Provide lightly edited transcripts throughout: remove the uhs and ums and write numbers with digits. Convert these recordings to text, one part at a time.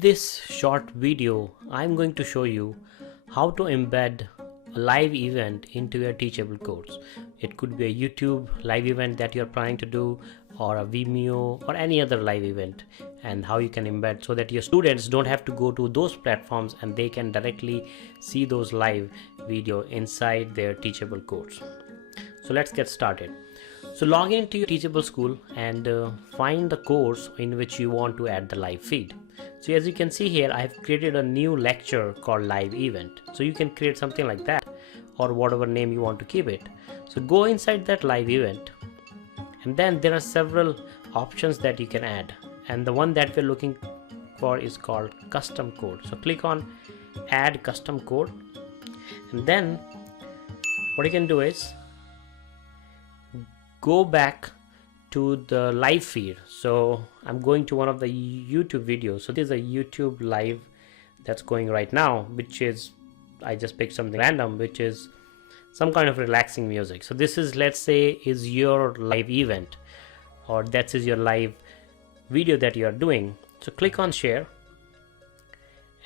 This short video, I'm going to show you how to embed a live event into your Teachable course. It could be a YouTube live event that you're planning to do, or a Vimeo, or any other live event, and how you can embed so that your students don't have to go to those platforms and they can directly see those live video inside their Teachable course. So let's get started. So log into your Teachable school and find the course in which you want to add the live feed. So as you can see here, I have created a new lecture called live event. So you can create something like that or whatever name you want to keep it. So go inside that live event, and then there are several options that you can add, and the one that we're looking for is called custom code. So click on add custom code, and then what you can do is go back to the live feed. So I'm going to one of the YouTube videos. So this is a YouTube live that's going right now, which is, I just picked something random, which is some kind of relaxing music. So this is, let's say, is your live event, or that is your live video that you are doing. So click on share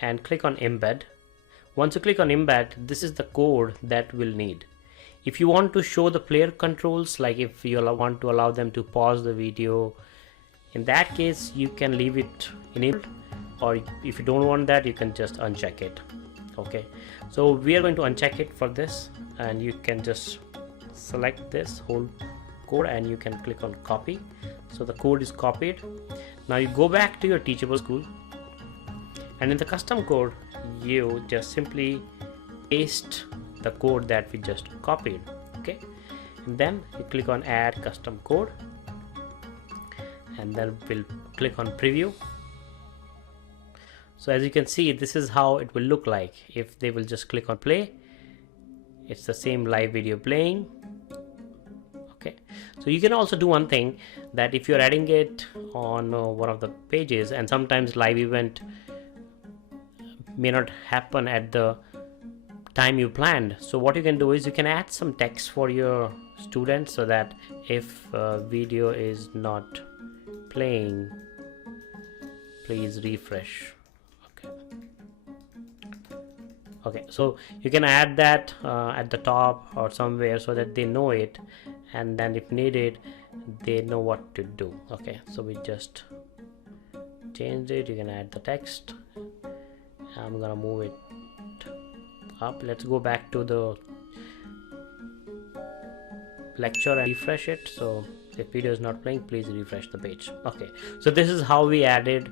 and click on embed. Once you click on embed, this is the code that we'll need. If you want to show the player controls, like if you want to allow them to pause the video, in that case you can leave it enabled, or if you don't want that, you can just uncheck it. Okay, so we are going to uncheck it for this, and you can just select this whole code and you can click on copy. So the code is copied. Now you go back to your Teachable school, and in the custom code you just simply paste the code that we just copied. Okay, and then you click on add custom code, and then we'll click on preview. So as you can see, this is how it will look like if they will just click on play. It's the same live video playing. Okay, so you can also do one thing, that if you're adding it on one of the pages, and sometimes live event may not happen at the time you planned, so what you can do is you can add some text for your students, so that if video is not playing, please refresh. Okay, so you can add that at the top or somewhere, so that they know it, and then if needed they know what to do. Okay, so we just changed it. You can add the text. I'm gonna move it up. Let's go back to the lecture and refresh it. So if video is not playing, please refresh the page. Okay, so this is how we added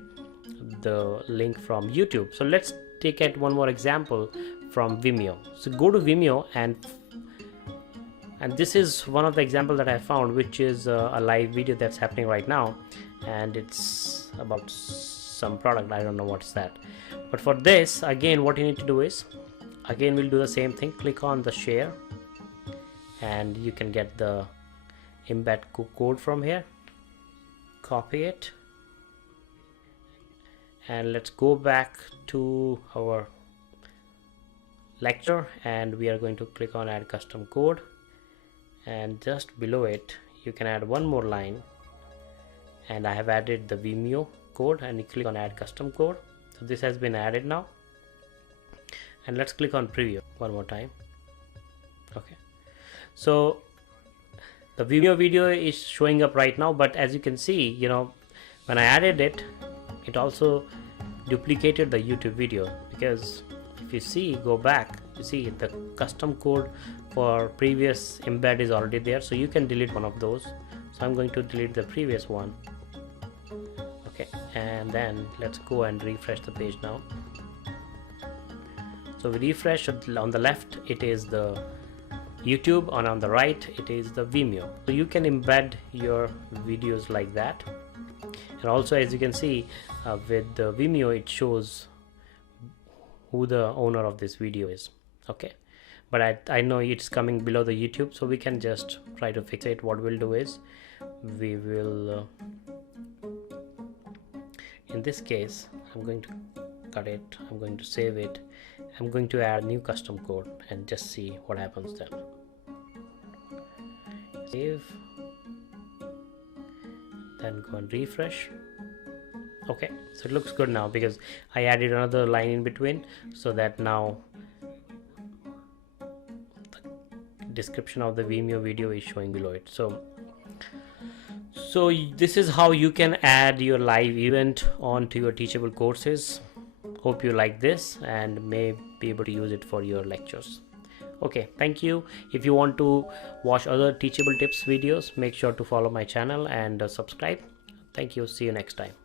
the link from YouTube. So let's take it one more example from Vimeo. So go to Vimeo, and this is one of the examples that I found, which is a live video that's happening right now, and it's about some product. I don't know what's that, but for this, again, what you need to do is, again, we'll do the same thing. Click on the share, and you can get the embed code from here. Copy it, and let's go back to our lecture, and we are going to click on add custom code, and just below it you can add one more line, and I have added the Vimeo code, and you click on add custom code. So this has been added now, and let's click on preview one more time. Okay, so the Vimeo video is showing up right now, but as you can see, you know, when I added it, it also duplicated the YouTube video, because if you see, go back, you see the custom code for previous embed is already there, so you can delete one of those. So I'm going to delete the previous one. Okay, and then let's go and refresh the page now. So we refresh. On the left it is the YouTube, and on the right it is the Vimeo. So you can embed your videos like that. And also, as you can see, with the Vimeo, it shows who the owner of this video is. Okay, but I know it's coming below the YouTube, so we can just try to fix it. What we'll do is, we will in this case, I'm going to cut it, I'm going to save it, I'm going to add new custom code and just see what happens then. Save, then go and refresh. Okay, so it looks good now because I added another line in between, so that now description of the Vimeo video is showing below it. So this is how you can add your live event onto your Teachable courses. Hope you like this and may be able to use it for your lectures. Okay, thank you. If you want to watch other Teachable tips videos, make sure to follow my channel and subscribe. Thank you. See you next time.